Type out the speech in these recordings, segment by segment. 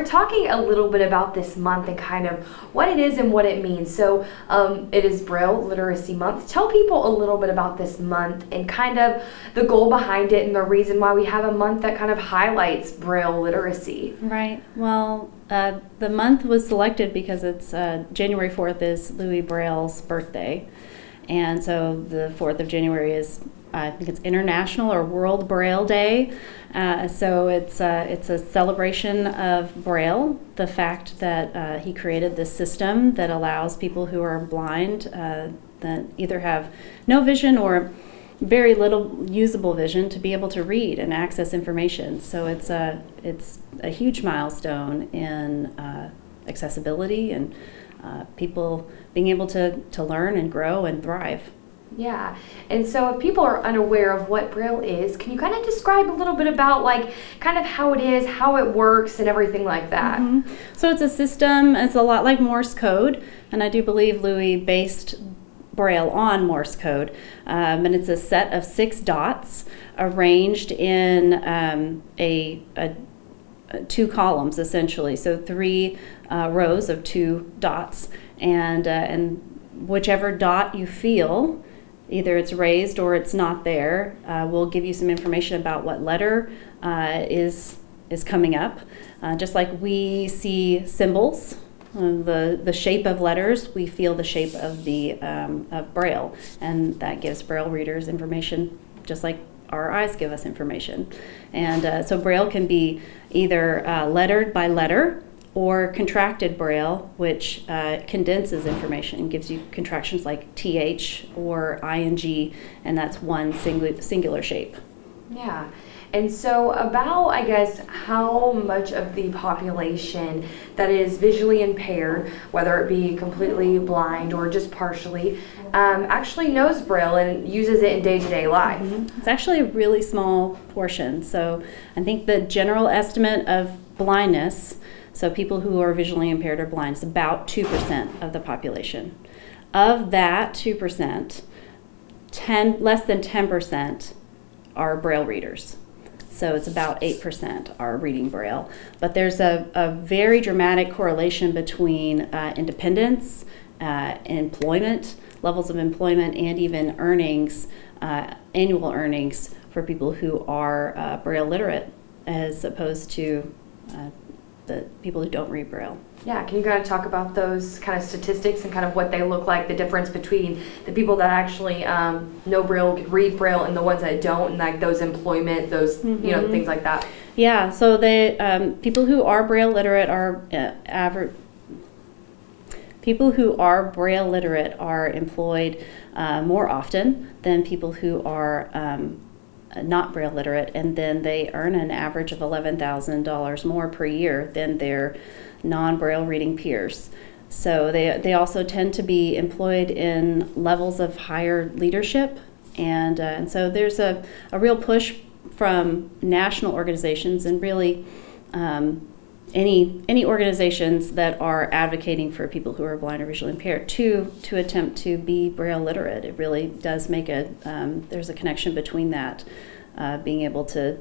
we're talking a little bit about this month and kind of what it is and what it means. So it is Braille Literacy Month. Tell people a little bit about this month and kind of the goal behind it and the reason why we have a month that kind of highlights Braille literacy. Right. Well, the month was selected because it's January 4th is Louis Braille's birthday. And so the 4th of January is, I think it's International or World Braille Day. So it's a celebration of Braille, the fact that he created this system that allows people who are blind, that either have no vision or very little usable vision, to be able to read and access information. So it's a huge milestone in accessibility and people being able to learn and grow and thrive. Yeah, and so if people are unaware of what Braille is, can you kind of describe a little bit about like kind of how it is, how it works, and everything like that? Mm-hmm. So it's a system, it's a lot like Morse code, and I do believe Louis based Braille on Morse code, and it's a set of 6 dots arranged in two columns essentially, so 3 rows of 2 dots, and whichever dot you feel, either it's raised or it's not there, will give you some information about what letter is coming up. Just like we see symbols, the shape of letters, we feel the shape of of Braille, and that gives Braille readers information just like our eyes give us information. And so Braille can be either lettered by letter or contracted Braille, which condenses information and gives you contractions like TH or ING, and that's one singular shape. Yeah. And so about, I guess, how much of the population that is visually impaired, whether it be completely blind or just partially, actually knows Braille and uses it in day-to-day life? Mm-hmm. It's actually a really small portion. So I think the general estimate of blindness, so people who are visually impaired or blind, is about 2% of the population. Of that 2%, less than 10% are Braille readers. So it's about 8% are reading Braille. But there's a very dramatic correlation between independence, employment, levels of employment, and even earnings, annual earnings for people who are Braille literate, as opposed to the people who don't read Braille. Yeah, can you kind of talk about those kind of statistics and kind of what they look like, the difference between the people that actually know Braille, could read Braille, and the ones that don't, and like those employment, those you know, things like that? Yeah, so the people who are Braille literate are people who are Braille literate are employed more often than people who are not Braille literate, and then they earn an average of $11,000 more per year than their non-Braille reading peers. So they also tend to be employed in levels of higher leadership, and so there's a real push from national organizations and really any organizations that are advocating for people who are blind or visually impaired to attempt to be Braille literate. It really does make there's a connection between that, being able to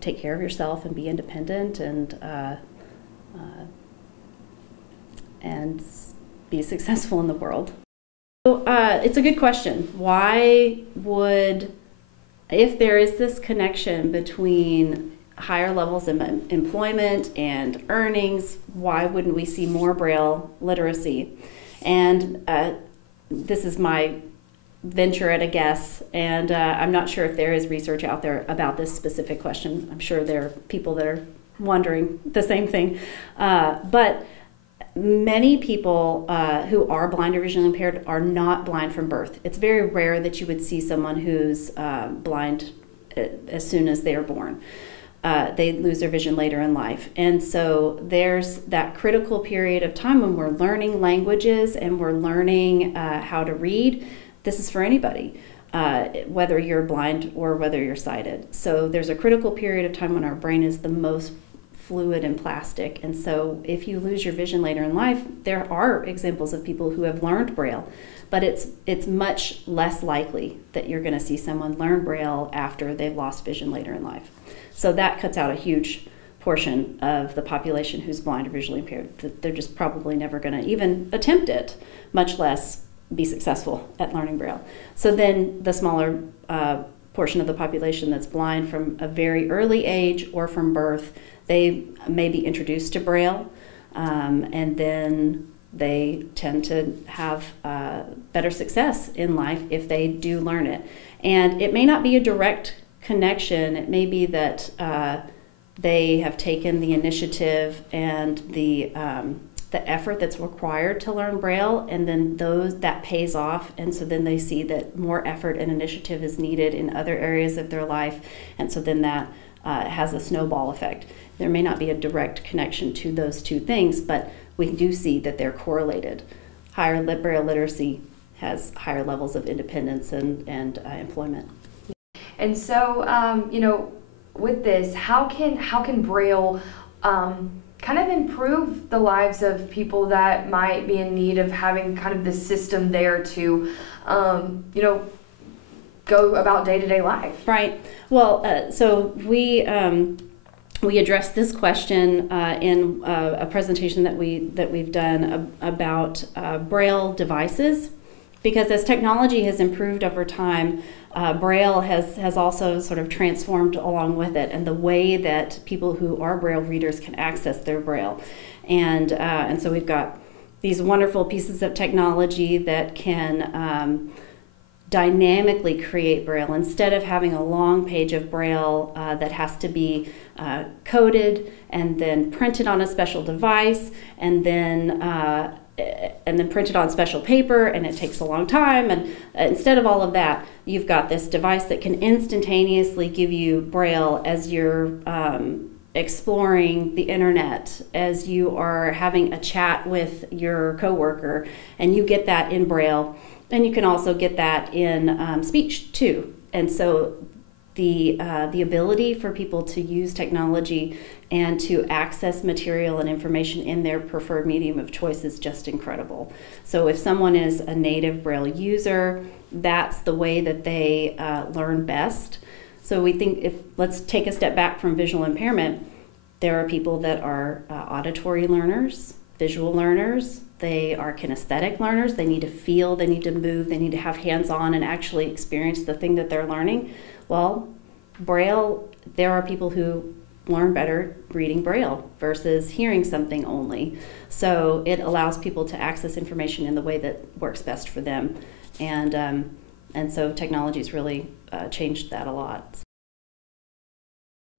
take care of yourself and be independent and be successful in the world. So it's a good question. Why would, if there is this connection between higher levels of employment and earnings, why wouldn't we see more Braille literacy? And this is my venture at a guess, and I'm not sure if there is research out there about this specific question. I'm sure there are people that are wondering the same thing. But many people who are blind or visually impaired are not blind from birth. It's very rare that you would see someone who's blind as soon as they are born. They lose their vision later in life. And so there's that critical period of time when we're learning languages and we're learning how to read. This is for anybody, whether you're blind or whether you're sighted. So there's a critical period of time when our brain is the most fluid and plastic. And so if you lose your vision later in life, there are examples of people who have learned Braille, but it's much less likely that you're going to see someone learn Braille after they've lost vision later in life. So that cuts out a huge portion of the population who's blind or visually impaired. They're just probably never going to even attempt it, much less be successful at learning Braille. So then the smaller portion of the population that's blind from a very early age or from birth, they may be introduced to Braille, and then they tend to have better success in life if they do learn it. And it may not be a direct connection. It may be that they have taken the initiative and the effort that's required to learn Braille, and then that pays off, and so then they see that more effort and initiative is needed in other areas of their life, and so then that has a snowball effect. There may not be a direct connection to those two things, but we do see that they're correlated. Higher Braille literacy has higher levels of independence and employment. And so, with this, how can Braille kind of improve the lives of people that might be in need of having kind of the system there to, go about day-to-day life? Right. Well, so we addressed this question in a presentation that we've done about Braille devices, because as technology has improved over time, Braille has also sort of transformed along with it, and the way that people who are Braille readers can access their Braille. And so we've got these wonderful pieces of technology that can dynamically create Braille. Instead of having a long page of Braille that has to be coded and then printed on a special device and then printed on special paper, and it takes a long time. And instead of all of that, you've got this device that can instantaneously give you Braille as you're exploring the internet, as you are having a chat with your coworker, and you get that in Braille. And you can also get that in speech too. And so the ability for people to use technology and to access material and information in their preferred medium of choice is just incredible. So if someone is a native Braille user, that's the way that they learn best. So we think, let's take a step back from visual impairment, there are people that are auditory learners, visual learners, they are kinesthetic learners, they need to feel, they need to move, they need to have hands-on and actually experience the thing that they're learning. Well, Braille, there are people who learn better reading Braille versus hearing something only. So it allows people to access information in the way that works best for them. And so technology's really changed that a lot.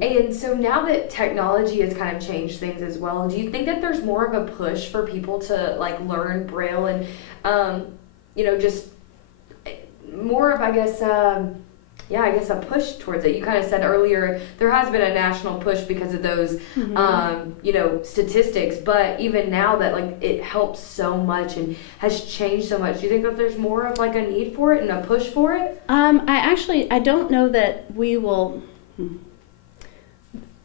And so now that technology has kind of changed things as well, do you think that there's more of a push for people to learn Braille and, just more of, I guess a push towards it? You kind of said earlier there has been a national push because of those, statistics, but even now that it helps so much and has changed so much, do you think that there's more of a need for it and a push for it? I don't know that we will.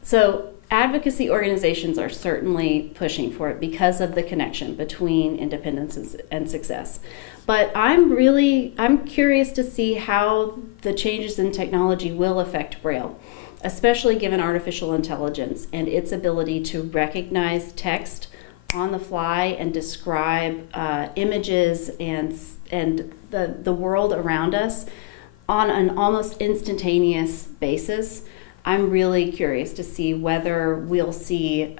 So advocacy organizations are certainly pushing for it because of the connection between independence and success. But I'm curious to see how the changes in technology will affect Braille, especially given artificial intelligence and its ability to recognize text on the fly and describe images and the world around us on an almost instantaneous basis. I'm really curious to see whether we'll see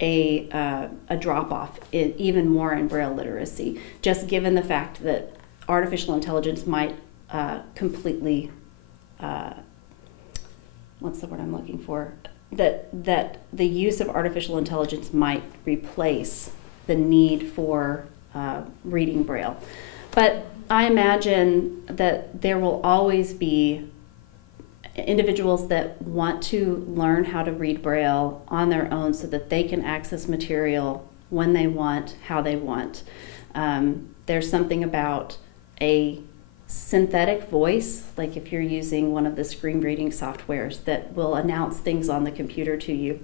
a drop-off even more in Braille literacy, just given the fact that artificial intelligence might completely, what's the word I'm looking for? That the use of artificial intelligence might replace the need for reading Braille. But I imagine that there will always be individuals that want to learn how to read Braille on their own so that they can access material when they want, how they want. There's something about a synthetic voice, like if you're using one of the screen reading softwares that will announce things on the computer to you.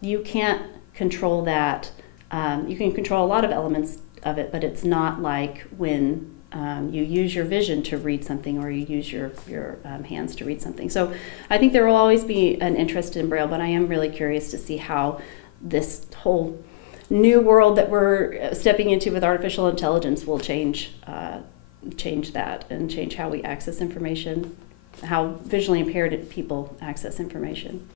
You can't control that. You can control a lot of elements of it, but it's not like when you use your vision to read something, or you use your hands to read something. So I think there will always be an interest in Braille, but I am really curious to see how this whole new world that we're stepping into with artificial intelligence will change that and change how we access information, how visually impaired people access information.